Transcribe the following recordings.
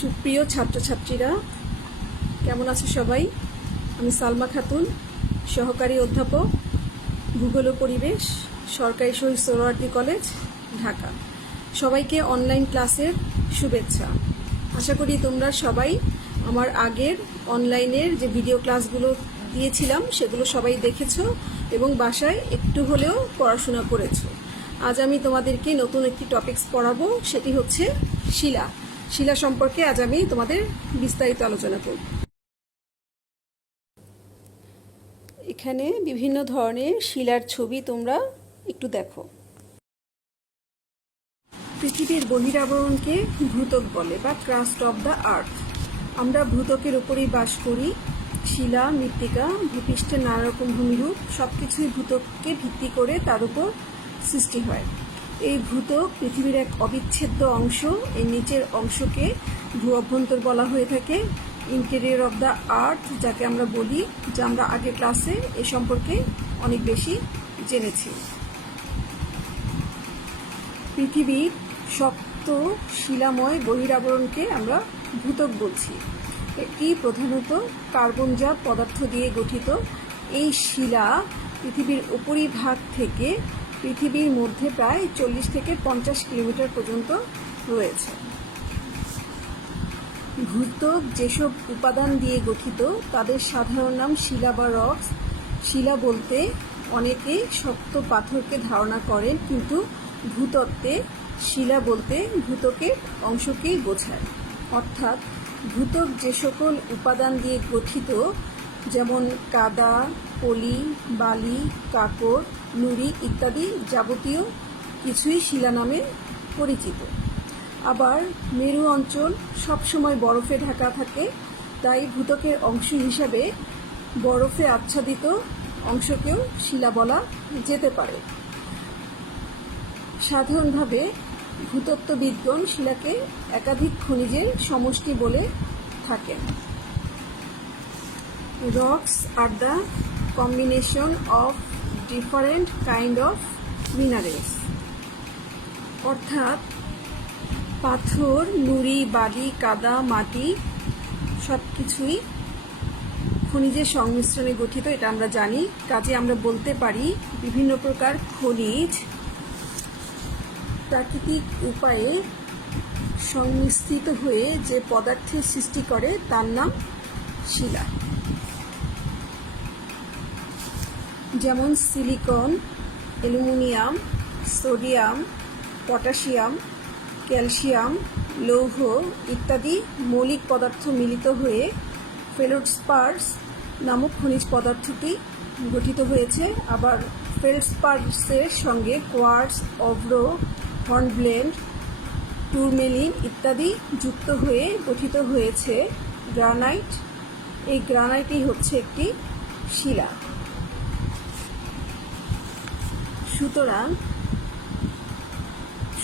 সুপ্রিয় ছাত্রছাত্রীরা, কেমন আছো সবাই? আমি সালমা খাতুন, সহকারী অধ্যাপক, ভূগোল ও পরিবেশ, সরকারি শহীদ সোহরাওয়ার্দী কলেজ, ঢাকা। সবাইকে অনলাইন ক্লাসের শুভেচ্ছা। আশা করি তোমরা সবাই আমার আগের অনলাইনের যে ভিডিও ক্লাসগুলো দিয়েছিলাম সেগুলো সবাই দেখেছো এবং বাসায় একটু হলেও পড়াশোনা করেছো। আজ আমি তোমাদেরকে নতুন একটি টপিকস পড়াবো, সেটি হচ্ছে শিলা। শিলা সম্পর্কে আজ আমি তোমাদের বিস্তারিত আলোচনা করব। এখানে বিভিন্ন ধরনের শিলার ছবি তোমরা একটু দেখো। পৃথিবীর বহিরাবরণকে ভূত্বক বলে বা ক্রাস্ট অফ দ্য আর্থ। আমরা ভূত্বকের উপরেই বাস করি। শিলা, মৃত্তিকা, ভূপৃষ্ঠের নানা রকম ভূমিরূপ সবকিছুই ভূত্বককে ভিত্তি করে তার উপর সৃষ্টি হয়। এই ভূত্বক পৃথিবীর এক অবিচ্ছেদ্য অংশ। এর নিচের অংশকে ভূ অভ্যন্তর বলা হয়ে থাকে, ইন্টেরিয়র অফ দ্য আর্থ যাকে আমরা বলি, যা আমরা আগের ক্লাসে এ সম্পর্কে অনেক বেশি জেনেছি। পৃথিবীর শক্ত শিলাময় বহিরাবরণকে আমরা ভূত্বক বলছি। এটি প্রধানত কার্বনজাত পদার্থ দিয়ে গঠিত। এই শিলা পৃথিবীর উপরিভাগ থেকে পৃথিবীর মধ্যে প্রায় 40 থেকে 50 কিলোমিটার পর্যন্ত রয়েছে। ভূত্বক যেসব উপাদান দিয়ে গঠিত তাদের সাধারণ নাম শিলা বা রক্স। শিলা বলতে অনেকে শক্ত পাথরকে ধারণা করেন, কিন্তু ভূতত্ত্বে শিলা বলতে ভূত্বকের অংশকেই বোঝায়। অর্থাৎ ভূত্বক যে সকল উপাদান দিয়ে গঠিত, যেমন কাদা, পলি, বালি, কাকর, নুড়ি ইত্যাদি যাবতীয় কিছুই শিলা নামে পরিচিত। আবার মেরু অঞ্চল সবসময় বরফে ঢাকা থাকে, তাই ভূত্বকের অংশ হিসাবে বরফে আচ্ছাদিত অংশকেও শিলা বলা যেতে পারে। সাধারণভাবে ভূতত্ত্ববিদগণ শিলাকে একাধিক খনিজের সমষ্টি বলে থাকেন। Rocks are the combination of different kind of minerals. অর্থাৎ পাথর, নুড়ি, বালি, কাদা, মাটি সব কিছুই খনিজের সংমিশ্রণে গঠিত, এটা আমরা জানি। কাজে আমরা বলতে পারি বিভিন্ন প্রকার খনিজ প্রাকৃতিক উপায়ে সংমিশ্রিত হয়ে যে পদার্থের সৃষ্টি করে তার নাম শিলা। যেমন silicon, aluminium, sodium, potassium, calcium, লৌহ ইত্যাদি মৌলিক পদার্থ মিলিত হয়ে ফেলডস্পার্স নামক খনিজ পদার্থটি গঠিত হয়েছে। আবার ফেলডস্পার্সের সঙ্গে কোয়ার্টজ, অভ্র, হর্নব্লেন্ড, টুরমেলিন ইত্যাদি যুক্ত হয়ে গঠিত হয়েছে গ্রানাইট। এই গ্রানাইটই হচ্ছে একটি শিলা। সুতরাং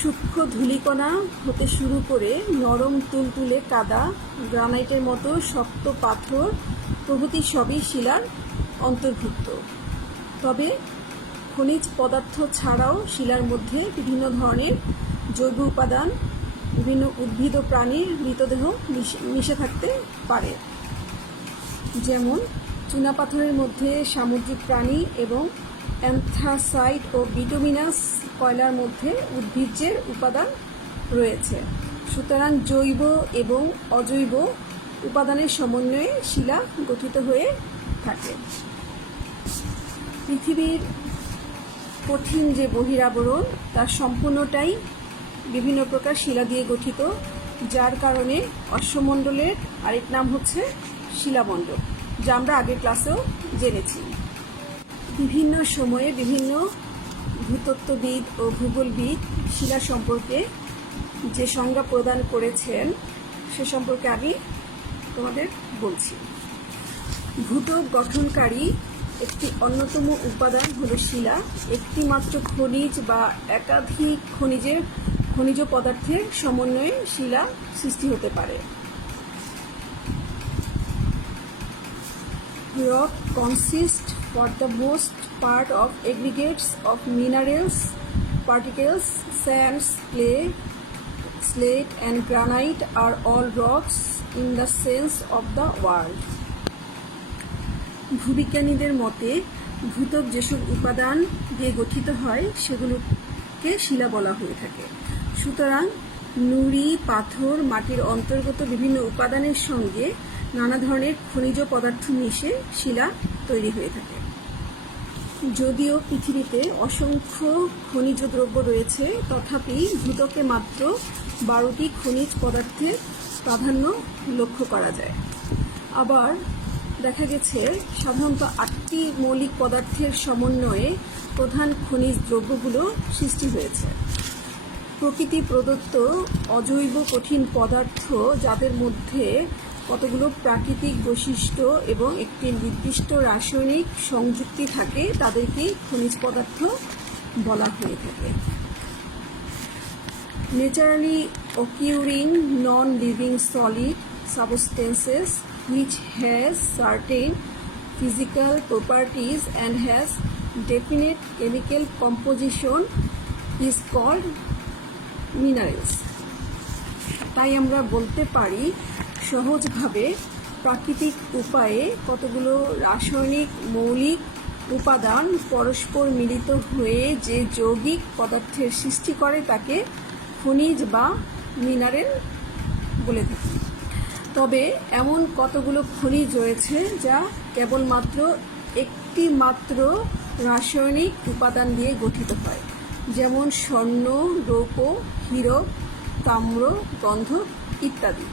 সূক্ষ্ম ধূলিকণা হতে শুরু করে নরম তুলতুলে কাদা, গ্রানাইটের মতো শক্ত পাথর প্রভৃতি সবই শিলার অন্তর্ভুক্ত। তবে খনিজ পদার্থ ছাড়াও শিলার মধ্যে বিভিন্ন ধরনের জৈব উপাদান, বিভিন্ন উদ্ভিদ ও প্রাণীর মৃতদেহ মিশে থাকতে পারে। যেমন চুনাপাথরের মধ্যে সামুদ্রিক প্রাণী এবং অ্যান্থ্রাসাইট ও বিটুমিনাস কয়লার মধ্যে উদ্ভিজ্জের উপাদান রয়েছে। সুতরাং জৈব এবং অজৈব উপাদানের সমন্বয়ে শিলা গঠিত হয়ে থাকে। পৃথিবীর কঠিন যে বহিরাবরণ তার সম্পূর্ণটাই বিভিন্ন প্রকার শিলা দিয়ে গঠিত, যার কারণে অশ্বমণ্ডলের আরেক নাম হচ্ছে শিলামণ্ডল, যা আমরা আগের ক্লাসেও জেনেছি। বিভিন্ন সময়ে বিভিন্ন ভূতত্ত্ববিদ ও ভূগোলবিদ শিলা সম্পর্কে যে সংজ্ঞা প্রদান করেছেন সে সম্পর্কে আমি তোমাদের বলছি। ভূত্বক গঠনকারী একটি অন্যতম উপাদান হলো শিলা। একটি মাত্র খনিজ বা একাধিক খনিজ পদার্থের সমন্বয়ে শিলা সৃষ্টি হতে পারে। Rock consists for the most part of aggregates of minerals, particles, sands, clay, slate and granite are all rocks in the sense of the word. ভূবিজ্ঞানীদের মতে ভূত্বক যেসব উপাদান দিয়ে গঠিত হয় সেগুলোকে শিলা বলা হয়ে থাকে। সুতরাং নুড়ি, পাথর, মাটির অন্তর্গত বিভিন্ন উপাদানের সঙ্গে নানা ধরনের খনিজ পদার্থ মিশে শিলা তৈরি হয়ে থাকে। যদিও পৃথিবীতে অসংখ্য খনিজ দ্রব্য রয়েছে, তথাপি ভূত্বকে মাত্র 12টি খনিজ পদার্থের প্রাধান্য লক্ষ্য করা যায়। আবার দেখা গেছে সাধারণত 8টি মৌলিক পদার্থের সমন্বয়ে প্রধান খনিজ দ্রব্যগুলো সৃষ্টি হয়েছে। প্রকৃতি প্রদত্ত অজৈব কঠিন পদার্থ, যাদের মধ্যে কতগুলো প্রাকৃতিক বৈশিষ্ট্য এবং একটি নির্দিষ্ট রাসায়নিক সংযুক্তি থাকে, তাদেরকে খনিজ পদার্থ বলা হয়ে থাকে। Naturally occurring non-living solid substances which has certain physical properties and has definite chemical composition is called minerals. তাই আমরা বলতে পারি সহজভাবে প্রাকৃতিক উপায়ে কতগুলো রাসায়নিক মৌলিক উপাদান পরস্পর মিলিত হয়ে যে যৌগিক পদার্থের সৃষ্টি করে তাকে খনিজ বা মিনারেল বলে থাকি। তবে এমন কতগুলো খনিজ রয়েছে যা কেবলমাত্র একটি মাত্র রাসায়নিক উপাদান দিয়ে গঠিত হয়, যেমন স্বর্ণ, রৌপ্য, হীরক, তাম্র, গন্ধক ইত্যাদি।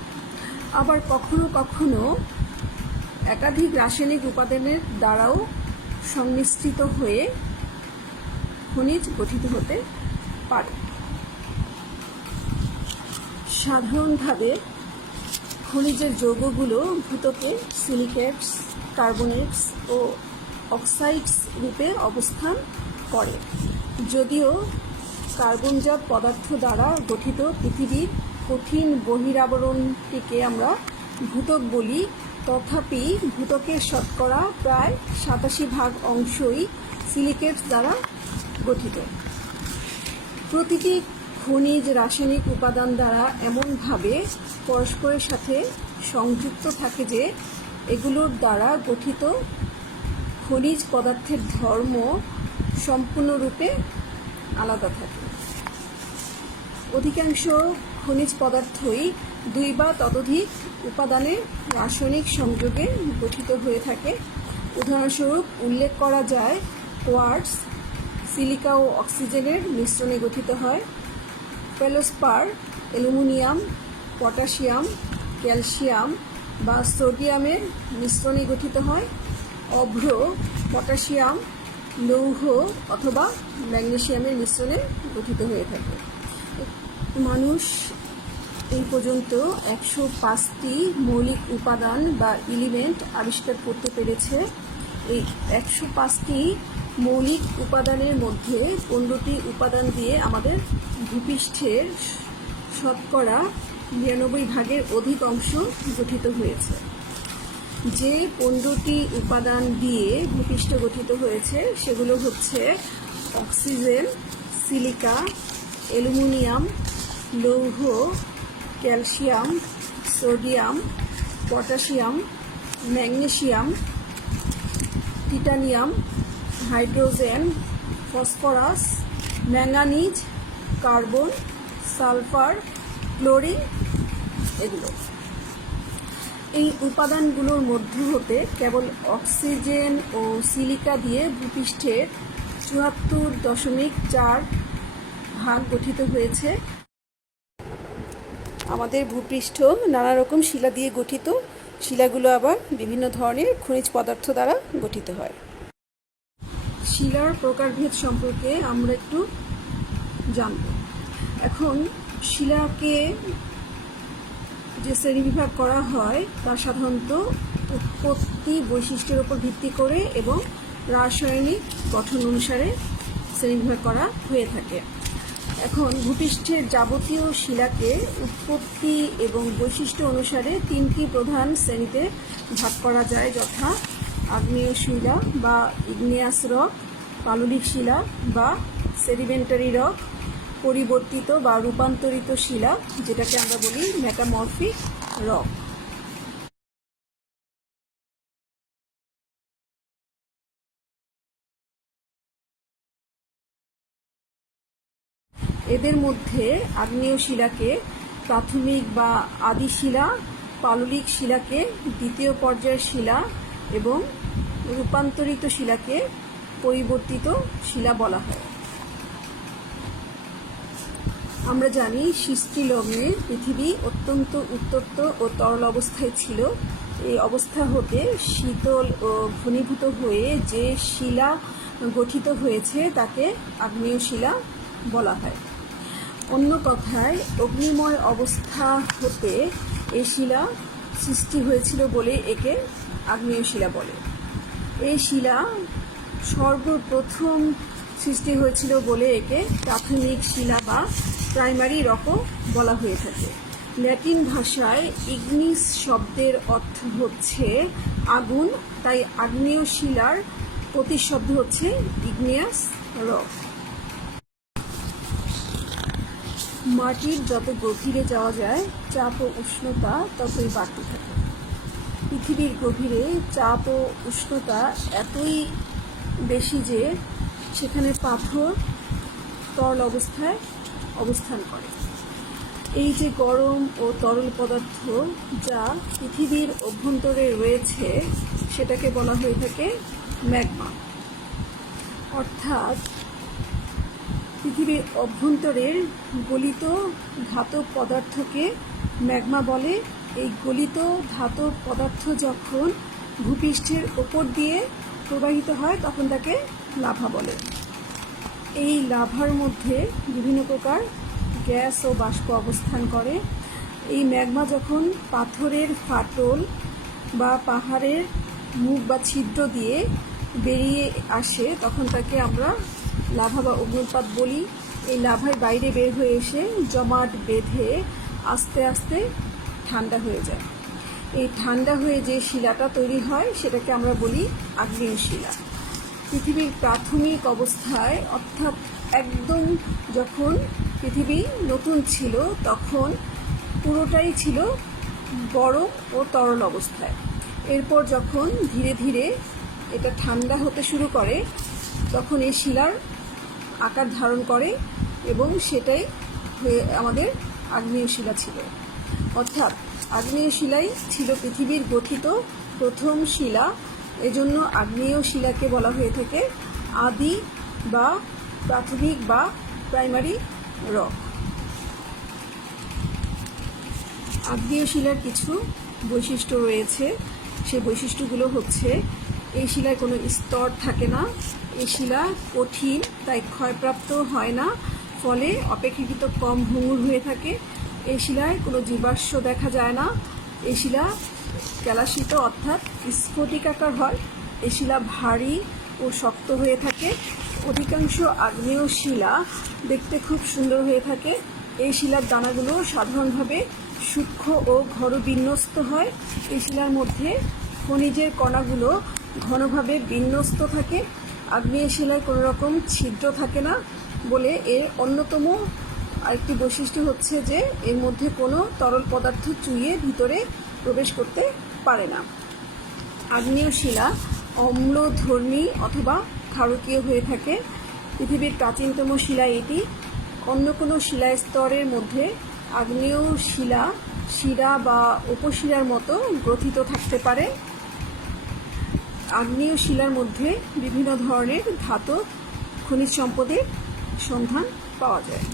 আবার কখনো কখনো একাধিক রাসায়নিক উপাদানের দ্বারাও সংমিশ্রিত হয়ে খনিজ গঠিত হতে পারে। সাধারণভাবে খনিজের যৌগগুলো ভূত্বকে সিলিকেটস, কার্বনেটস ও অক্সাইডস রূপে অবস্থান করে। যদিও কার্বনজাত পদার্থ দ্বারা গঠিত পৃথিবীর কঠিন বহিরাবরণটিকে আমরা ভূত্বক বলি, তথাপি ভূত্বকের শতকরা প্রায় 87% অংশই সিলিকেটস দ্বারা গঠিত। প্রতিটি খনিজ রাসায়নিক উপাদান দ্বারা এমনভাবে পরস্পরের সাথে সংযুক্ত থাকে যে এগুলোর দ্বারা গঠিত খনিজ পদার্থের ধর্ম সম্পূর্ণরূপে আলাদা থাকে। অধিকাংশ খনিজ পদার্থই 2 বা ততোধিক উপাদানের রাসায়নিক সংযোগে গঠিত হয়ে থাকে। উদাহরণস্বরূপ উল্লেখ করা যায় কোয়ার্টজ সিলিকা ও অক্সিজেনের মিশ্রণে গঠিত হয়, ফেলোস্পার অ্যালুমিনিয়াম, পটাশিয়াম, ক্যালসিয়াম বা সোডিয়ামের মিশ্রণে গঠিত হয়, অভ্র পটাশিয়াম, লৌহ অথবা ম্যাগনেসিয়ামের মিশ্রণে গঠিত হয়ে থাকে। মানুষ এই পর্যন্ত 105টি মৌলিক উপাদান বা এলিমেন্ট আবিষ্কার করতে পেরেছে। এই 105টি মৌলিক উপাদানের মধ্যে 15টি উপাদান দিয়ে আমাদের ভূপৃষ্ঠের শতকরা 99% অধিক অংশ গঠিত হয়েছে। যে 15টি উপাদান দিয়ে ভূপৃষ্ঠ গঠিত হয়েছে সেগুলো হচ্ছে অক্সিজেন, সিলিকা, অ্যালুমিনিয়াম, লৌহ, calcium, sodium, potassium, magnesium, titanium, hydrogen, phosphorus, manganese, carbon, sulphur, chlorine এগুলো। এই উপাদানগুলোর মধ্য হতে কেবল অক্সিজেন ও সিলিকা দিয়ে ভূপৃষ্ঠের 74.4% গঠিত হয়েছে। আমাদের ভূপৃষ্ঠ নানা রকম শিলা দিয়ে গঠিত। শিলাগুলো আবার বিভিন্ন ধরনের খনিজ পদার্থ দ্বারা গঠিত হয়। শিলার প্রকারভেদ সম্পর্কে আমরা একটু জানব। এখন শিলাকে যে শ্রেণীবিভাগ করা হয় তা সাধারণত উৎপত্তি বৈশিষ্ট্যের উপর ভিত্তি করে এবং রাসায়নিক গঠন অনুসারে শ্রেণীবিভাগ করা হয়ে থাকে। এখন ভূপৃষ্ঠের যাবতীয় শিলাকে উৎপত্তি এবং বৈশিষ্ট্য অনুসারে 3টি প্রধান শ্রেণীতে ভাগ করা যায়, যথা আগ্নেয় শিলা বা ইগনিয়াস রক, পাললিক শিলা বা সেডিমেন্টারি রক পরিবর্তিত বা রূপান্তরিত শিলা, যেটাকে আমরা বলি মেটামরফিক রক। এদের মধ্যে আগ্নেয় শিলাকে প্রাথমিক বা আদি শিলা, পাললিক শিলাকে দ্বিতীয় পর্যায়ের শিলা এবং রূপান্তরিত শিলাকে পরিবর্তিত শিলা বলা হয়। আমরা জানি সৃষ্টিলগ্নে পৃথিবী অত্যন্ত উত্তপ্ত ও তরল অবস্থায় ছিল। এই অবস্থা হতে শীতল ও ঘনীভূত হয়ে যে শিলা গঠিত হয়েছে তাকে আগ্নেয় শিলা বলা হয়। অন্য কথায় অগ্নিময় অবস্থা হতে এই শিলা সৃষ্টি হয়েছিল বলে একে আগ্নেয় শিলা বলে। এই শিলা সর্বপ্রথম সৃষ্টি হয়েছিল বলে একে প্রাথমিক শিলা বা প্রাইমারি রকও বলা হয়ে থাকে। ল্যাটিন ভাষায় ইগনিস শব্দের অর্থ হচ্ছে আগুন, তাই আগ্নেয় শিলার প্রতিশব্দ হচ্ছে ইগনিয়াস রক। মাটির যত গভীরে যাওয়া যায় চাপ ও উষ্ণতা ততই বাড়তে থাকে। পৃথিবীর গভীরে চাপ ও উষ্ণতা এতই বেশি যে সেখানে পাথর তরল অবস্থায় অবস্থান করে। এই যে গরম ও তরল পদার্থ যা পৃথিবীর অভ্যন্তরে রয়েছে সেটাকে বলা হয়ে থাকে ম্যাগমা। অর্থাৎ পৃথিবীর অভ্যন্তরের গলিত ধাতব পদার্থকে ম্যাগমা বলে। এই গলিত ধাতব পদার্থ যখন ভূপৃষ্ঠের ওপর দিয়ে প্রবাহিত হয় তখন তাকে লাভা বলে। এই লাভার মধ্যে বিভিন্ন প্রকার গ্যাস ও বাষ্প অবস্থান করে। এই ম্যাগমা যখন পাথরের ফাটল বা পাহাড়ের মুখ বা ছিদ্র দিয়ে বেরিয়ে আসে তখন তাকে আমরা লাভা বা অগ্নুৎপাত বলি। এই লাভার বাইরে বের হয়ে এসে জমাট বেঁধে আস্তে আস্তে ঠান্ডা হয়ে যায়। এই ঠান্ডা হয়ে যে শিলাটা তৈরি হয় সেটাকে আমরা বলি আগ্নেয় শিলা। পৃথিবীর প্রাথমিক অবস্থায় অর্থাৎ একদম যখন পৃথিবী নতুন ছিল তখন পুরোটাই ছিল গরম ও তরল অবস্থায়। এরপর যখন ধীরে ধীরে এটা ঠান্ডা হতে শুরু করে তখন এই শিলার আকার ধারণ করে এবং সেটাই হয়ে আমাদের আগ্নেয় শিলা ছিল। অর্থাৎ আগ্নেয় শিলাই ছিল পৃথিবীর গঠিত প্রথম শিলা। এজন্য আগ্নেয় শিলাকে বলা হয়ে থাকে আদি বা প্রাথমিক বা প্রাইমারি রক। আগ্নেয় শিলার কিছু বৈশিষ্ট্য রয়েছে। সেই বৈশিষ্ট্যগুলো হচ্ছে এই শিলায় কোনো স্তর থাকে না, এই শিলা কঠিন তাই ক্ষয়প্রাপ্ত হয় না, ফলে অপেক্ষাকৃত কম ভঙ্গুর হয়ে থাকে। এই শিলায় কোনো জীবাশ্ম দেখা যায় না। এই শিলা ক্যালাসিত অর্থাৎ স্ফটিকাকার হয়। এই শিলা ভারী ও শক্ত হয়ে থাকে। অধিকাংশ আগ্নেয় শিলা দেখতে খুব সুন্দর হয়ে থাকে। এই শিলার দানাগুলো সাধারণভাবে সূক্ষ্ম ও ঘন বিন্যস্ত হয়। এই শিলার মধ্যে খনিজের কণাগুলো ঘনভাবে বিন্যস্ত থাকে। আগ্নেয় শিলায় কোনো রকম ছিদ্র থাকে না বলে এর অন্যতম আরেকটি বৈশিষ্ট্য হচ্ছে যে এর মধ্যে কোনো তরল পদার্থ চুইয়ে ভিতরে প্রবেশ করতে পারে না। আগ্নেয় শিলা অম্লধর্মী অথবা ক্ষারকীয় হয়ে থাকে। পৃথিবীর প্রাচীনতম শিলা এটি। অন্য কোনো শিলাস্তরের মধ্যে আগ্নেয় শিলা শিরা বা উপশিরার মতো গ্রথিত থাকতে পারে। আগ্নেয় শিলার মধ্যে বিভিন্ন ধরনের ধাতব খনিজ সম্পদের সন্ধান পাওয়া যায়।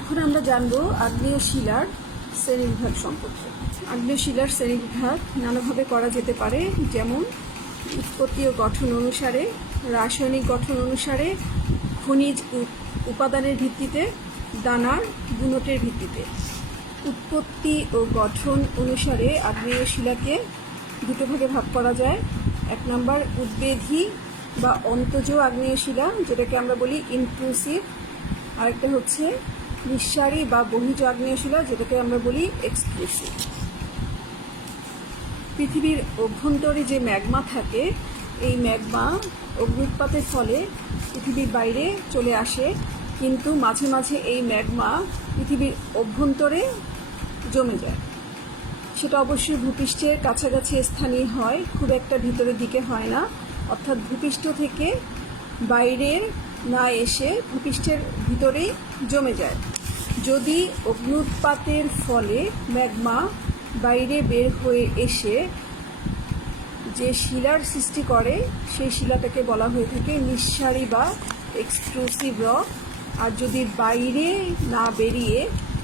এখন আমরা জানব আগ্নেয় শিলার শ্রেণীবিভাগ সম্পর্কে। আগ্নেয় শিলার শ্রেণীবিভাগ নানাভাবে করা যেতে পারে, যেমন উৎপত্তি ও গঠন অনুসারে, রাসায়নিক গঠন অনুসারে, খনিজ উপাদানের ভিত্তিতে, দানার গুণটের ভিত্তিতে। উৎপত্তি ও গঠন অনুসারে আগ্নেয় শিলাকে দুটো ভাগে ভাগ করা যায়। এক নম্বর উদ্বেধী বা অন্তজ আগ্নেয় শিলা, যেটাকে আমরা বলি ইনট্রুসিভ। আরেকটা হচ্ছে নিঃসারী বা বহিজ আগ্নেয় শিলা, যেটাকে আমরা বলি এক্সক্লুসিভ। পৃথিবীর অভ্যন্তরে যে ম্যাগমা থাকে, এই ম্যাগমা অগ্ন্যুৎপাতের ফলে পৃথিবীর বাইরে চলে আসে, কিন্তু মাঝে মাঝে এই ম্যাগমা পৃথিবীর অভ্যন্তরে জমে যায়। সেটা অবশ্যই ভূপৃষ্ঠের কাছাকাছি স্থানীয় হয়, খুব একটা ভিতরের দিকে হয় না, অর্থাৎ ভূপৃষ্ঠ থেকে বাইরের না এসে ভূপৃষ্ঠের ভিতরেই জমে যায়। যদি অগ্ন্যুৎপাতের ফলে ম্যাগমা বাইরে বের হয়ে এসে যে শিলার সৃষ্টি করে, সেই শিলাটাকে বলা হয়ে থাকে নিঃসারী বা এক্সক্লুসিভ রক। আর যদি বাইরে না বেরিয়ে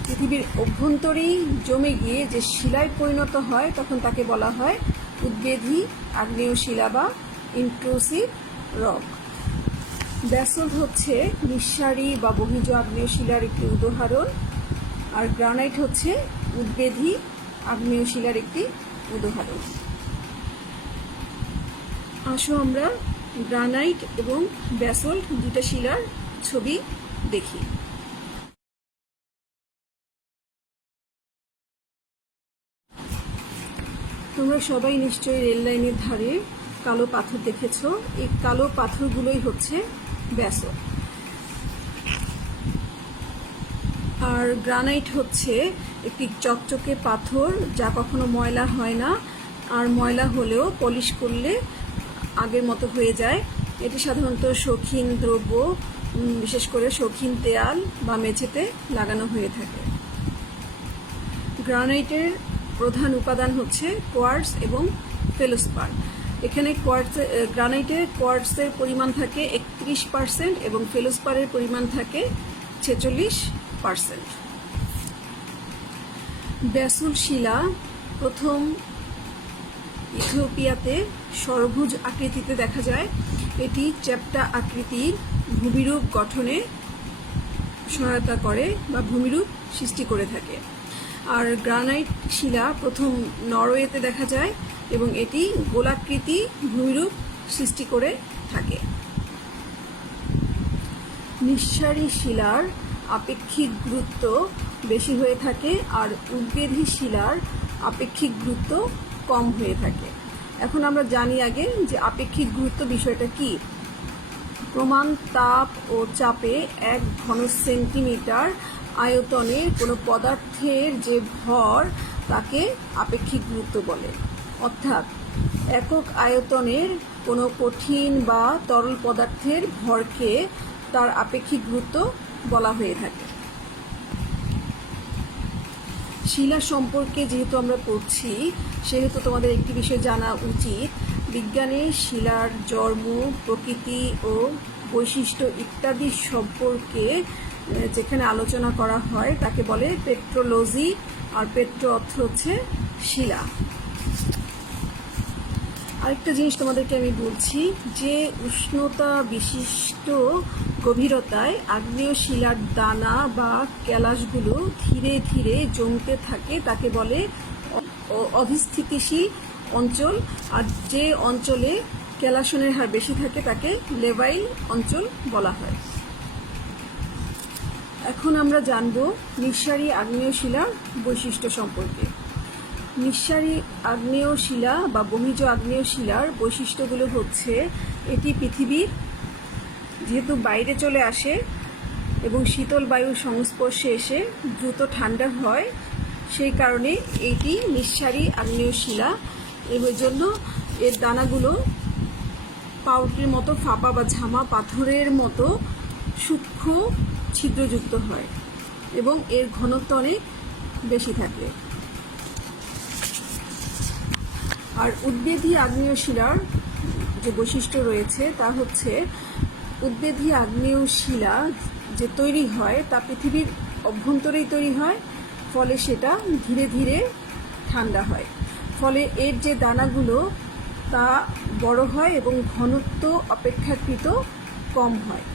পৃথিবীর অভ্যন্তরেই জমে গিয়ে যে শিলায় পরিণত হয়, তখন তাকে বলা হয় উদ্বেধী আগ্নেয় শিলা বা ইন্ট্রুসিভ রক। ব্যাসল্ট হচ্ছে নিঃসারী বা বহিজ আগ্নেয় শিলার একটি উদাহরণ, আর গ্রানাইট হচ্ছে উদ্বেধী আগ্নেয় শিলার একটি উদাহরণ। আসো আমরা গ্রানাইট এবং ব্যাসল্ট দুটা শিলার ছবি দেখি। তোমরা সবাই নিশ্চয়ই রেল লাইনের ধারে কালো পাথর দেখেছ। এই কালো পাথরগুলোই হচ্ছে ব্যাসল্ট। আর গ্রানাইট হচ্ছে একটি চকচকে পাথর, যা কখনো ময়লা হয় না, আর ময়লা হলেও পলিশ করলে আগের মতো হয়ে যায়। এটি সাধারণত শৌখিন দ্রব্য, বিশেষ করে শৌখিন দেয়াল বা মেঝেতে লাগানো হয়ে থাকে। গ্রানাইটের প্রধান উপাদান হচ্ছে কোয়ার্টজ এবং ফেলোস্পার। এখানে গ্রানাইটের কোয়ার্টজের পরিমাণ থাকে 31% এবং ফেলোস্পারের পরিমাণ থাকে 46%। ব্যাসল্ট শিলা প্রথম ইথিওপিয়াতে ষড়ভুজ আকৃতিতে দেখা যায়। এটি চ্যাপ্টা আকৃতির ভূমিরূপ গঠনে সহায়তা করে বা ভূমিরূপ সৃষ্টি করে থাকে। আর গ্রানাইট শিলা প্রথম নরওয়েতে দেখা যায় এবং এটি গোলাকৃতি ভূমিরূপ সৃষ্টি করে থাকে। নিঃসারী শিলার আপেক্ষিক গুরুত্ব বেশি হয়ে থাকে, আর উদ্বেধী শিলার আপেক্ষিক গুরুত্ব কম হয়ে থাকে। এখন আমরা জানি আগে যে আপেক্ষিক গুরুত্ব বিষয়টা কি। প্রমাণ তাপ ও চাপে 1 ঘন সেন্টিমিটার আয়তনে কোনো পদার্থের যে ভর, তাকে আপেক্ষিক গুরুত্ব বলে। অর্থাৎ একক আয়তনের কোনো কঠিন বা তরল পদার্থের ভরকে তার আপেক্ষিক গুরুত্ব বলা হয়ে থাকে। শিলা সম্পর্কে যেহেতু আমরা পড়ছি, সেহেতু তোমাদের একটি বিষয় জানা উচিত। বিজ্ঞানে শিলার জন্ম, প্রকৃতি ও বৈশিষ্ট্য ইত্যাদি সম্পর্কে যেখানে আলোচনা করা হয়, তাকে বলে পেট্রোলজি। আর পেট্রো অর্থ হচ্ছে শিলা। আরেকটা জিনিস তোমাদেরকে আমি বলছি, যে উষ্ণতা বিশিষ্ট গভীরতায় আগ্নেয় শিলার দানা বা ক্যালাসগুলো ধীরে ধীরে জমতে থাকে, তাকে বলে অধিস্থিতিশীল অঞ্চল। আর যে অঞ্চলে ক্যালাসনের হার বেশি থাকে, তাকে লেভাইল অঞ্চল বলা হয়। এখন আমরা জানব নিঃসারী আগ্নেয় শিলার বৈশিষ্ট্য সম্পর্কে। নিঃসারী আগ্নেয় শিলা বা বহিজ আগ্নেয় শিলার বৈশিষ্ট্যগুলো হচ্ছে, এটি পৃথিবীর যেহেতু বাইরে চলে আসে এবং শীতল বায়ুর সংস্পর্শে এসে দ্রুত ঠান্ডা হয়, সেই কারণে এটি নিঃসারী আগ্নেয় শিলা। এর জন্য এর দানাগুলো পাউরুটির মতো ফাঁপা বা ঝামা পাথরের মতো সূক্ষ্ম ছিদ্রযুক্ত হয় এবং এর ঘনত্ব অনেক বেশি থাকে। আর উদ্বেধী আগ্নেয় শিলার যে বৈশিষ্ট্য রয়েছে, তা হচ্ছে উদ্বেধী আগ্নেয় শিলা যে তৈরি হয়, তা পৃথিবীর অভ্যন্তরেই তৈরি হয়, ফলে সেটা ধীরে ধীরে ঠান্ডা হয়। ফলে এর যে দানাগুলো তা বড় হয় এবং ঘনত্ব অপেক্ষাকৃত কম হয়।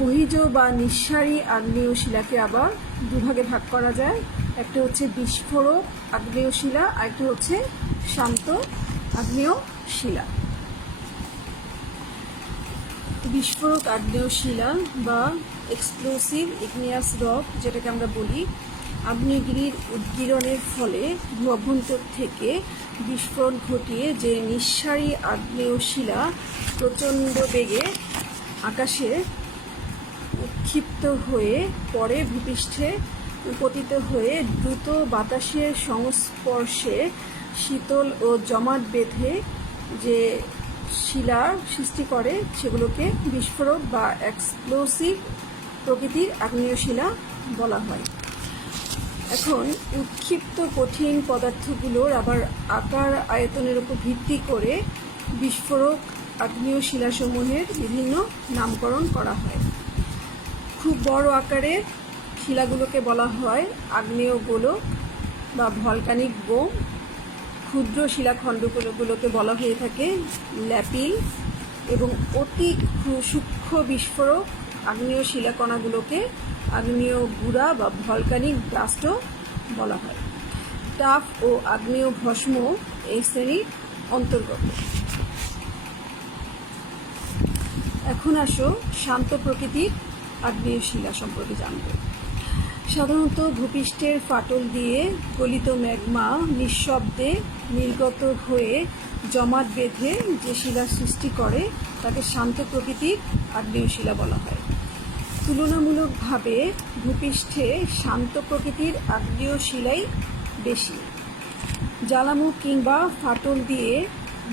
বহিজ বা নিঃসারী আগ্নেয় শিলাকে আবার দুভাগে ভাগ করা যায়। একটা হচ্ছে বিস্ফোরক আগ্নেয় শিলা, আর একটা হচ্ছে শান্ত আগ্নেয় শিলা। বিস্ফোরক আগ্নেয় শিলা বা এক্সপ্লোসিভ ইগনিয়াস রক, যেটাকে আমরা বলি, আগ্নেয়গিরির উদ্গীরণের ফলে ভূঅভ্যন্তর থেকে বিস্ফোরণ ঘটিয়ে যে নিঃসারী আগ্নেয় শিলা প্রচণ্ড বেগে আকাশে উৎক্ষিপ্ত হয়ে পরে ভূপৃষ্ঠে পতিত হয়ে দ্রুত বাতাসের সংস্পর্শে শীতল ও জমাট বেঁধে যে শিলার সৃষ্টি করে সেগুলোকে বিস্ফোরক বা এক্সপ্লোসিভ প্রকৃতির আগ্নেয় শিলা বলা হয়। এখন উৎক্ষিপ্ত কঠিন পদার্থগুলোর আবার আকার আয়তনের উপর ভিত্তি করে বিস্ফোরক আগ্নেয় শিলাসমূহের বিভিন্ন নামকরণ করা হয়। খুব বড় আকারের শিলাগুলোকে বলা হয় আগ্নেয় গোলক বা ভলকানিক বোম। ক্ষুদ্র শিলাখণ্ডগুলোকে বলা হয়ে থাকে ল্যাপিল এবং অতি সূক্ষ্ম বিস্ফোরক আগ্নেয় শিলাকণাগুলোকে আগ্নেয় গুড়া বা ভলকানিক ব্লাস্টও বলা হয়। টাফ ও আগ্নেয় ভস্ম এই শ্রেণীর অন্তর্গত। এখন আসো শান্ত প্রকৃতির আগ্নেয় শিলা সম্পর্কে জানব। সাধারণত ভূপৃষ্ঠের ফাটল দিয়ে গলিত ম্যাগমা নিঃশব্দে নির্গত হয়ে জমাট বেঁধে যে শিলা সৃষ্টি করে তাকে শান্ত প্রকৃতির আগ্নেয় শিলা বলা হয়। তুলনামূলকভাবে ভূপৃষ্ঠে শান্ত প্রকৃতির আগ্নেয় শিলাই বেশি। জ্বালামুখ কিংবা ফাটল দিয়ে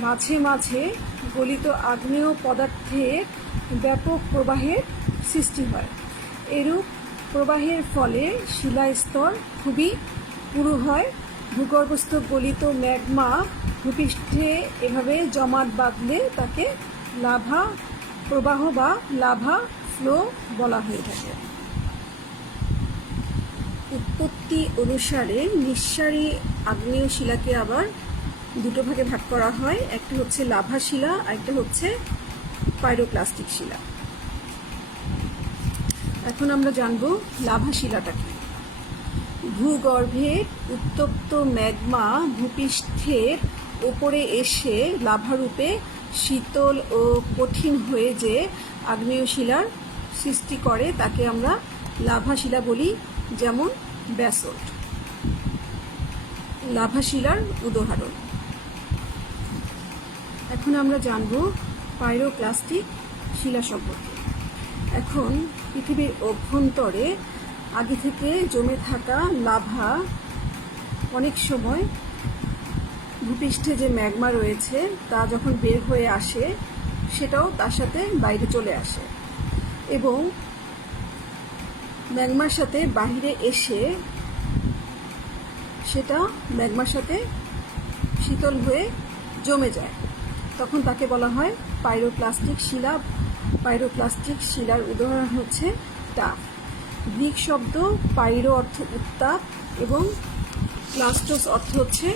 মাঝে মাঝে গলিত আগ্নেয় পদার্থের ব্যাপক প্রবাহের সৃষ্টি হয়। এরূপ প্রবাহের ফলে শিলাস্তর খুবই পুরু হয়। ভূগর্ভস্থ গলিত ম্যাগমা ভূপৃষ্ঠে এভাবে জমাট বাঁধলে তাকে লাভা প্রবাহ বা লাভা ফ্লো বলা হয়ে থাকে। উৎপত্তি অনুসারে নিঃসারী আগ্নেয় শিলাকে আবার দুটো ভাগে ভাগ করা হয়। একটা হচ্ছে লাভা শিলা, আরেকটা হচ্ছে পাইরোক্লাস্টিক শিলা। এখন আমরা জানব লাভা শিলাটা কি। ভূগর্ভের উত্তপ্ত ম্যাগমা ভূপৃষ্ঠের ওপরে এসে লাভারূপে শীতল ও কঠিন হয়ে যে আগ্নেয় শিলার সৃষ্টি করে তাকে আমরা লাভা শিলা বলি, যেমন ব্যাসল্ট। লাভা শিলার উদাহরণ। এখন আমরা জানব পাইরোক্লাস্টিক শিলা সম্পর্কে। এখন পৃথিবীর অভ্যন্তরে আগে থেকে জমে থাকা লাভা অনেক সময় ভূপৃষ্ঠে যে ম্যাগমা রয়েছে তা যখন বের হয়ে আসে সেটাও তার সাথে বাইরে চলে আসে এবং ম্যাগমার সাথে বাহিরে এসে সেটা ম্যাগমার সাথে শীতল হয়ে জমে যায়, তখন তাকে বলা হয় পাইরোক্লাস্টিক শিলা। পাইরোক্লাস্টিক শিলার উদাহরণ হচ্ছে টাফ। গ্রিক শব্দ পাইরো অর্থ উত্তাপ এবং ক্লাস্টোস অর্থ হচ্ছে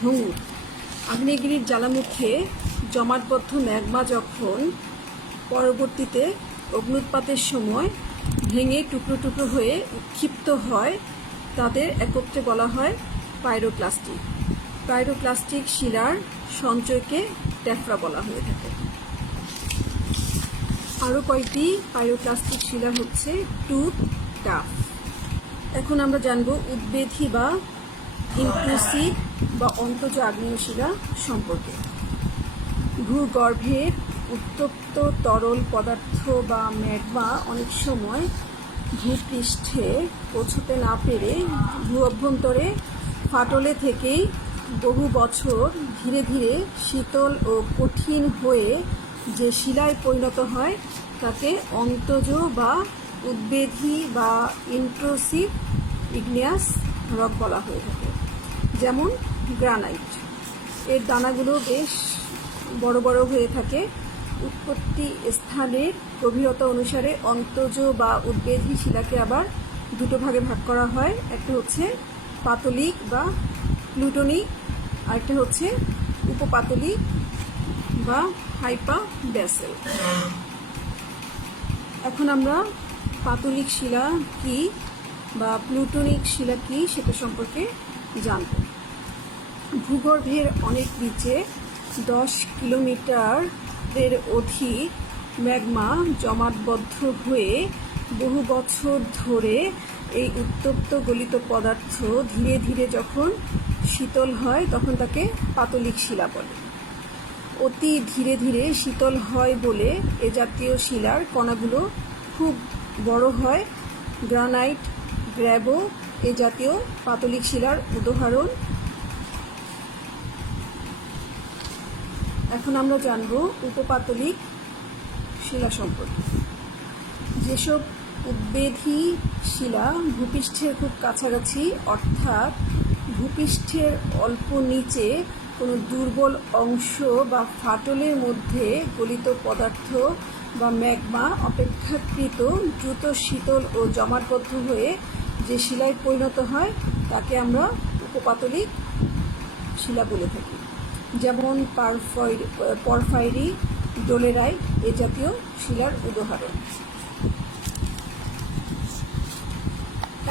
ভঙ্গুর। আগ্নেয়গিরির জ্বালামুখে জমাটবদ্ধ ম্যাগমা যখন পরবর্তীতে অগ্নুৎপাতের সময় ভেঙে টুকরো টুকরো হয়ে উৎক্ষিপ্ত হয় তাদের একত্রে বলা হয় পাইরোক্লাস্টিক। পাইরোক্লাস্টিক শিলার সঞ্চয়কে ট্যাফরা বলা হয়ে থাকে। আরও কয়েকটি পাইরোক্লাস্টিক শিলা হচ্ছে টুথ, টাফ। এখন আমরা জানব উদ্বেধী বা ইন্ট্রুসিভ বা অন্তজ আগ্নেয় শিলা সম্পর্কে। ভূগর্ভের উত্তপ্ত তরল পদার্থ বা ম্যাগমা অনেক সময় ভূপৃষ্ঠে পৌঁছতে না পেরে ভূ অভ্যন্তরে ফাটলে থেকেই বহু বছর ধীরে ধীরে শীতল ও কঠিন হয়ে যে শিলায় পরিণত হয় তাকে অন্তজ বা উদ্বেধী বা ইন্ট্রুসিভ ইগনিয়াস রক বলা হয়ে থাকে, যেমন গ্রানাইট। এর দানাগুলো বেশ বড় বড় হয়ে থাকে। উৎপত্তি স্থানের গভীরতা অনুসারে অন্তজ বা উদ্বেধী শিলাকে আবার দুটো ভাগে ভাগ করা হয়। একটা হচ্ছে পাতলিক বা প্লুটোনিক, আরেকটা হচ্ছে উপপাতলিক বা হাইপা ব্যাসেল। এখন আমরা পাতলিক শিলা কি বা প্লুটোনিক শিলা কি সেটা সম্পর্কে জানব। ভূগর্ভের অনেক নিচে 10 কিলোমিটারের অধিক ম্যাগমা জমাটবদ্ধ হয়ে বহু বছর ধরে এই উত্তপ্ত গলিত পদার্থ ধীরে ধীরে যখন শীতল হয় তখন তাকে পাতলিক শিলা বলে। অতি ধীরে ধীরে শীতল হয় বলে এ জাতীয় শিলার কণাগুলো খুব বড় হয়। গ্রানাইট, গ্র্যাভো এ জাতীয় পাতলিক শিলার উদাহরণ। এখন আমরা জানব উপপাতলিক শিলা সম্পর্কে। যেসব উদ্বেধী শিলা ভূপৃষ্ঠের খুব কাছাকাছি, অর্থাৎ ভূপৃষ্ঠের অল্প নিচে কোনো দুর্বল অংশ বা ফাটলের মধ্যে গলিত পদার্থ বা ম্যাগমা অপেক্ষাকৃত দ্রুত শীতল ও জমাটবদ্ধ হয়ে যে শিলায় পরিণত হয় তাকে আমরা উপপাতলিক শিলা বলে থাকি। যেমন পরফাইরি, ডোলেরাইট এ জাতীয় শিলার উদাহরণ।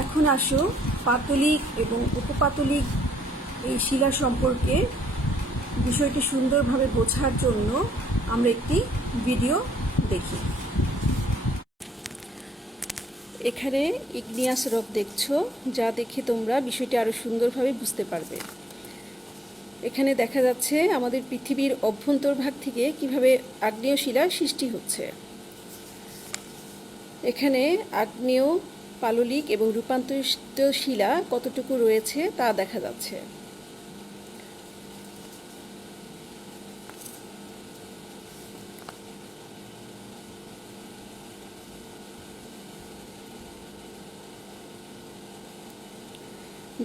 এখন আসো পাতলিক এবং উপপাতলিক এই শিলা সম্পর্কে বিষয়টি সুন্দরভাবে বোঝার জন্য আমরা একটি ভিডিও দেখি। এখানে ইগনিয়াস রক দেখছো, যা দেখে তোমরা বিষয়টি আরো সুন্দরভাবে বুঝতে পারবে। এখানে দেখা যাচ্ছে আমাদের পৃথিবীর অভ্যন্তরভাগ থেকে কিভাবে আগ্নেয় শিলার সৃষ্টি হচ্ছে। এখানে আগ্নেয়, পাললিক এবং রূপান্তরিত শিলা কতটুকু রয়েছে তা দেখা যাচ্ছে।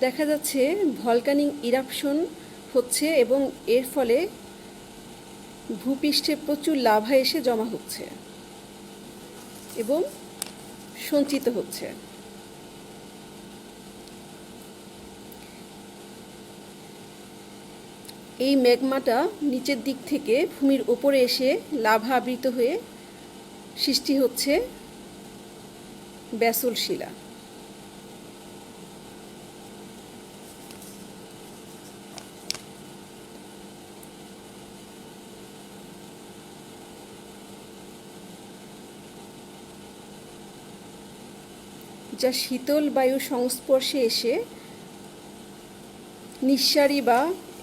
দেখা যাচ্ছে ভলকানিক ইরাপশন হচ্ছে এবং এর ফলে ভূপৃষ্ঠে প্রচুর লাভা এসে জমা হচ্ছে এবং সঞ্চিত হচ্ছে। এই ম্যাগমাটা নিচের দিক থেকে ভূমির উপরে এসে লাভা আবৃত হয়ে সৃষ্টি হচ্ছে ব্যাসল্ট শিলা। যা শীতল বায়ুর সংস্পর্শে এসে নিঃসারী বা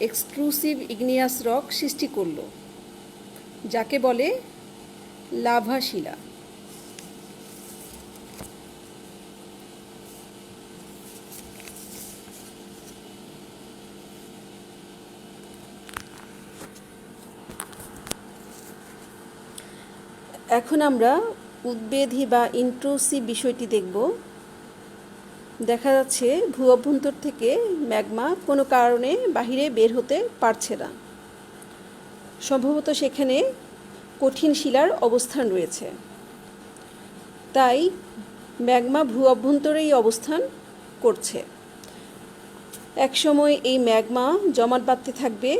এক্সক্লুসিভ ইগনিয়াস রক সৃষ্টি করল, যাকে বলে লাভা শিলা। এখন আমরা উদ্বেধী বা ইন্ট্রুসিভ বিষয়টি দেখব। দেখা যাচ্ছে ভূ অভ্যন্তর থেকে ম্যাগমা কোনো কারণে বাহিরে বের হতে পারছে না। সম্ভবত সেখানে কঠিন শিলার অবস্থান রয়েছে, তাই ম্যাগমা ভূ অভ্যন্তরেই অবস্থান করছে। একসময় এই ম্যাগমা জমাট বাঁধতে থাকবে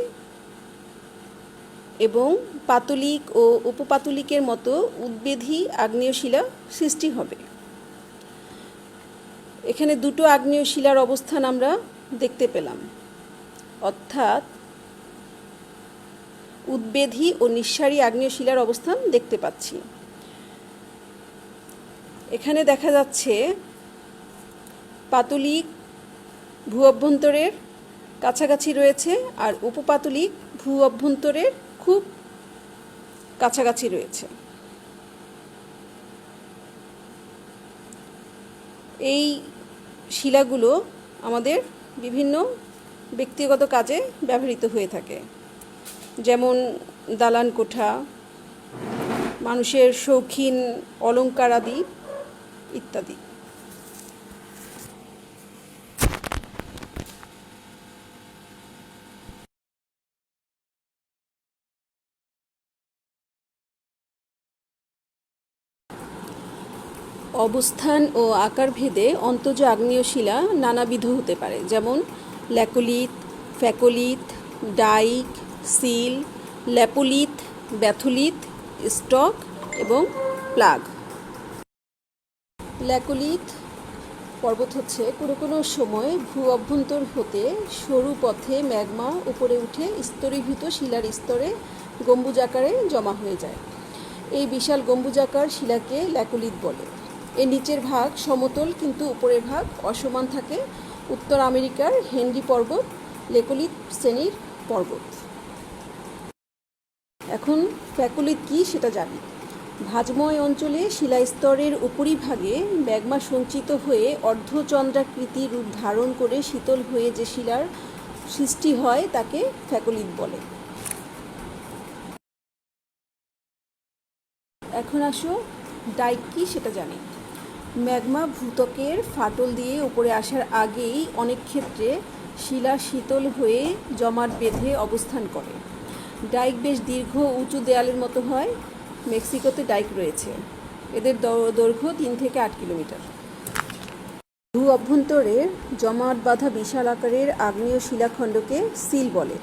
এবং পাতলিক ও উপপাতলিকের মতো উদ্বেধী আগ্নেয় শিলা সৃষ্টি হবে। এখানে দুটো আগ্নেয় শিলার অবস্থান আমরা দেখতে পেলাম, অর্থাৎ উদ্বেধী ও নিঃসারী আগ্নেয় শিলার অবস্থান দেখতে পাচ্ছি। এখানে দেখা যাচ্ছে পাতলিক ভূ অভ্যন্তরের কাছাকাছি রয়েছে আর উপপাতলিক ভূ অভ্যন্তরের খুব কাছাকাছি রয়েছে। এই শিলাগুলো আমাদের বিভিন্ন ব্যক্তিগত কাজে ব্যবহৃত হয়ে থাকে, যেমন দালান কোঠা, মানুষের শৌখিন অলংকার আদি ইত্যাদি। অবস্থান ও আকার ভেদে অন্তজ আগ্নেয় শিলা নানাবিধ হতে পারে, যেমন ল্যাকোলিথ, ফ্যাকোলিথ, ডাইক, সিল, ল্যাপোলিথ, ব্যাথোলিথ, স্টক এবং প্লাগ। ল্যাকোলিথ পর্বত হচ্ছে কোনো কোনো সময় ভূ অভ্যন্তর হতে সরু পথে ম্যাগমা উপরে উঠে স্তরীভূত শিলার স্তরে গম্বুজ আকারে জমা হয়ে যায়। এই বিশাল গম্বুজাকার শিলাকে ল্যাকোলিথ বলে। এর নিচের ভাগ সমতল কিন্তু উপরের ভাগ অসমান থাকে। উত্তর আমেরিকার হেনরি পর্বত লেকোলিথ শ্রেণীর পর্বত। এখন ফ্যাকোলিথ কী সেটা জানি। ভাজময় অঞ্চলে শিলাস্তরের উপরিভাগে ম্যাগমা সঞ্চিত হয়ে অর্ধচন্দ্রাকৃতি রূপ ধারণ করে শীতল হয়ে যে শিলার সৃষ্টি হয় তাকে ফ্যাকোলিথ বলে। এখন আসো ডাইক কী সেটা জানি। ম্যাগমা ভূত্বকের ফাটল দিয়ে উপরে আসার আগেই অনেক ক্ষেত্রে শিলা শীতল হয়ে জমাট বেঁধে অবস্থান করে। ডাইক বেশ দীর্ঘ উঁচু দেয়ালের মতো হয়। মেক্সিকোতে ডাইক রয়েছে, এদের দৈর্ঘ্য 3 থেকে 8 কিলোমিটার। ভূ অভ্যন্তরে জমাট বাঁধা বিশাল আকারের আগ্নেয় শিলাখণ্ডকে সিল বলে।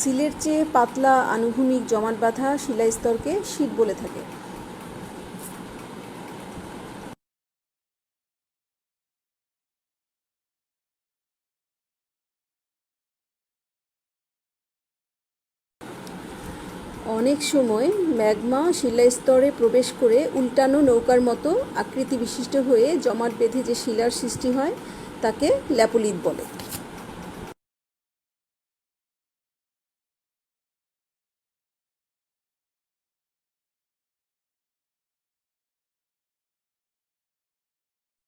সিলের চেয়ে পাতলা আনুভূমিক জমাট বাঁধা শিলাস্তরকে শীট বলে থাকে। অনেক সময় ম্যাগমা শিলাস্তরে প্রবেশ করে উল্টানো নৌকার মতো আকৃতি বিশিষ্ট হয়ে জমাট বেঁধে যে শিলার সৃষ্টি হয় তাকে ল্যাপোলিথ বলে।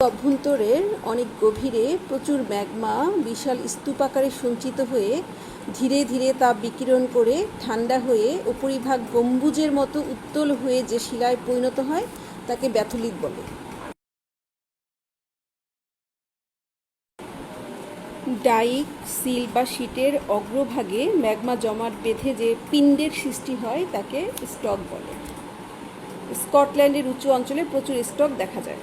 অভ্যন্তরের অনেক গভীরে প্রচুর ম্যাগমা বিশাল স্তূপাকারে সঞ্চিত হয়ে ধীরে ধীরে তাপ বিকিরণ করে ঠান্ডা হয়ে উপরিভাগ গম্বুজের মতো উত্তল হয়ে যে শিলায় পরিণত হয় তাকে ব্যাথোলিথ বলে। ডাইক, সিল বা শীটের অগ্রভাগে ম্যাগমা জমাট বেঁধে যে পিণ্ডের সৃষ্টি হয় তাকে স্টক বলে। স্কটল্যান্ডের উঁচু অঞ্চলে প্রচুর স্টক দেখা যায়।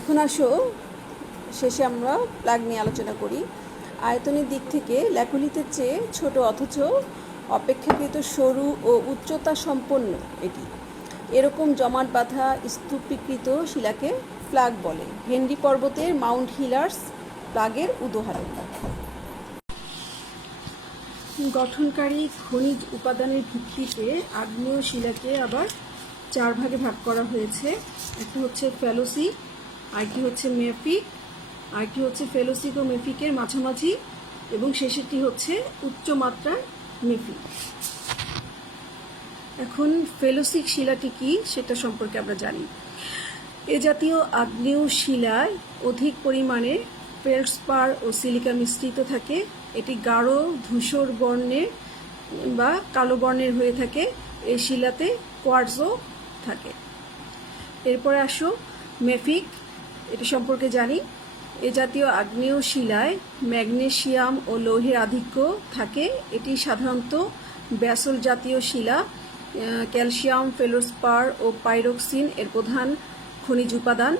এখন আসো শেষে আমরা প্লাগ নিয়ে আলোচনা করি। আয়তনের দিক থেকে ল্যাকোলিথের চেয়ে ছোট অথচ অপেক্ষাকৃত সরু ও উচ্চতা সম্পন্ন এটি। এরকম জমাট বাঁধা স্তূপীকৃত শিলাকে প্লাগ বলে। হেনরি পর্বতের মাউন্ট হিলার্স প্লাগের উদাহরণ। গঠনকারী খনিজ উপাদানের ভিত্তিতে আগ্নেয় শিলাকে আবার 4 ভাগে ভাগ করা হয়েছে। একটা হচ্ছে ফেলোসিক, আরেকটি হচ্ছে মেফিক, আরেকটি হচ্ছে ফেলোসিক ও মেফিকের মাঝামাঝি, এবং শেষেরটি হচ্ছে উচ্চমাত্রার মেফিক। এখন ফেলোসিক শিলাটি কি সেটা সম্পর্কে আমরা জানি। এ জাতীয় আগ্নেয় শিলায় অধিক পরিমাণে ফেল্ডস্পার ও সিলিকা মিশ্রিত থাকে। এটি গাঢ় ধূসর বর্ণের বা কালো বর্ণের হয়ে থাকে। এই শিলাতে কোয়ার্টজও থাকে। এরপরে আসো মেফিক, এটি সম্পর্কে জানি। এ জাতীয় আগ্নেয় শিলায় ম্যাগনেসিয়াম ও লৌহের আধিক্য থাকে। এটি সাধারণত ব্যাসল্ট জাতীয় শিলা। ক্যালসিয়াম, ফেলোস্পার ও পাইরোক্সিন এর প্রধান খনিজ উপাদান।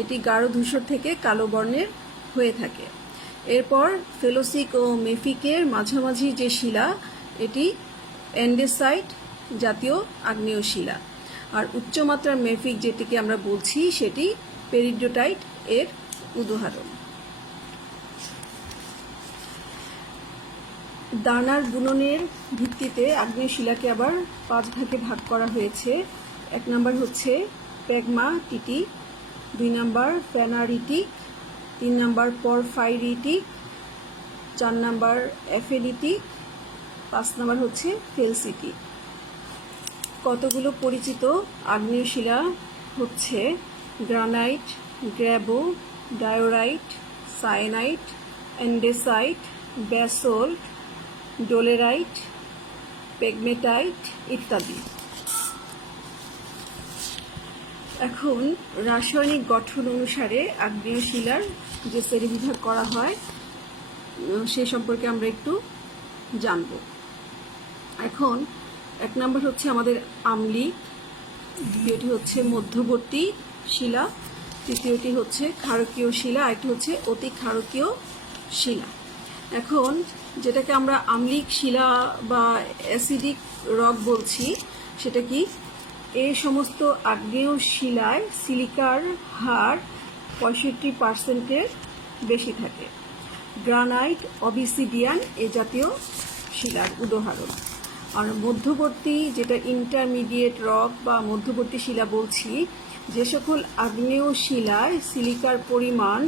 এটি গাঢ় ধূসর থেকে কালো বর্ণের হয়ে থাকে। এরপর ফেলোসিক ও মেফিকের মাঝামাঝি যে শিলা এটি অ্যান্ডেসাইট জাতীয় আগ্নেয় শিলা। আর উচ্চমাত্রার মেফিক যেটিকে আমরা বলছি সেটি পেরিডোটাইট এর উদাহরণ। দানার বুননের ভিত্তিতে আগ্নেয় শিলাকে আবার 5 ভাগে ভাগ করা হয়েছে। 1 নম্বর হচ্ছে প্যাগমাটিক, 2 নম্বর ফ্যানারিটিক, 3 নম্বর পরফাইরিটিক, 4 নম্বর অ্যাফেলিটিক, 5 নম্বর হচ্ছে ফেলসিটিক। কতগুলো পরিচিত আগ্নেয় শিলা হচ্ছে গ্রানাইট, গ্র্যাবো, diorite, syenite, andesite, basalt, dolerite, pegmatite ইত্যাদি। এখন রাসায়নিক গঠন অনুসারে আগ্নেয় শিলার যে শ্রেণীবিভাগ করা হয় সে সম্পর্কে আমরা একটু জানব। এখন 1 নম্বর হচ্ছে আমাদের আম্লিক, দ্বিতীয়টি হচ্ছে মধ্যবর্তী শিলা, তৃতীয়টি হচ্ছে ক্ষারকীয় শিলা, আরেকটি হচ্ছে অতি ক্ষারকীয় শিলা। এখন যেটাকে আমরা আম্লিক শিলা বা অ্যাসিডিক রক বলছি সেটা কি? এই সমস্ত আগ্নেয় শিলায় সিলিকার হার 65%-এর বেশি থাকে। গ্রানাইট, অবিসিডিয়ান এ জাতীয় শিলার উদাহরণ। আর মধ্যবর্তী যেটা ইন্টারমিডিয়েট রক বা মধ্যবর্তী শিলা বলছি, যে সকল আগ্নেয় শিলায় সিলিকার পরিমাণ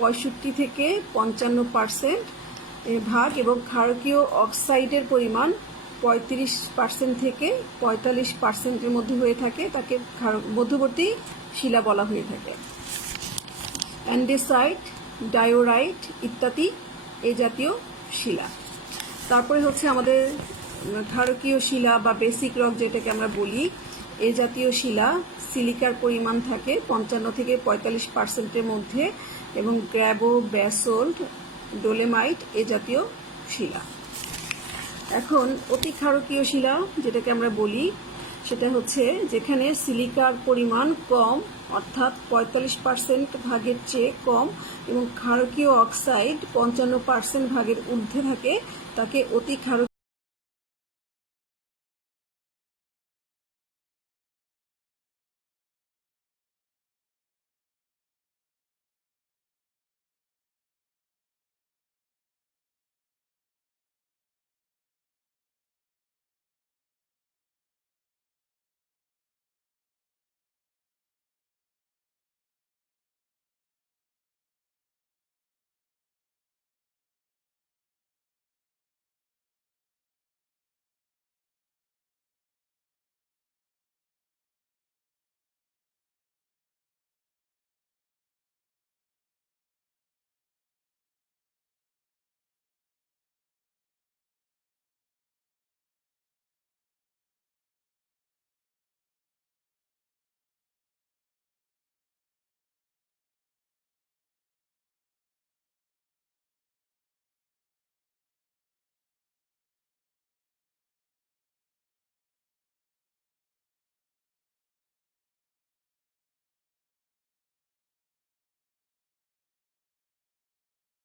65 থেকে 55% ভাগ এবং ক্ষারকীয় অক্সাইডের পরিমাণ 35% থেকে 45%-এর মধ্যে হয়ে থাকে, তাকে মধ্যবর্তী শিলা বলা হয়ে থাকে। অ্যান্ডেসাইট, ডায়োরাইট ইত্যাদি এই জাতীয় শিলা। তারপরে হচ্ছে আমাদের ক্ষারকীয় শিলা বা বেসিক রক যেটাকে আমরা বলি, এই জাতীয় শিলা সিলিকার পরিমাণ থাকে 55 থেকে 45%-এর মধ্যে এবং গ্র্যাভো, ব্যাসল্ট, ডোলেমাইট এ জাতীয় শিলা। এখন অতি ক্ষারকীয় শিলা যেটাকে আমরা বলি, সেটা হচ্ছে যেখানে সিলিকার পরিমাণ কম, অর্থাৎ 45% ভাগের চেয়ে কম এবং ক্ষারকীয় অক্সাইড 55% ভাগের ঊর্ধ্বে থাকে, তাকে অতি ক্ষারকীয়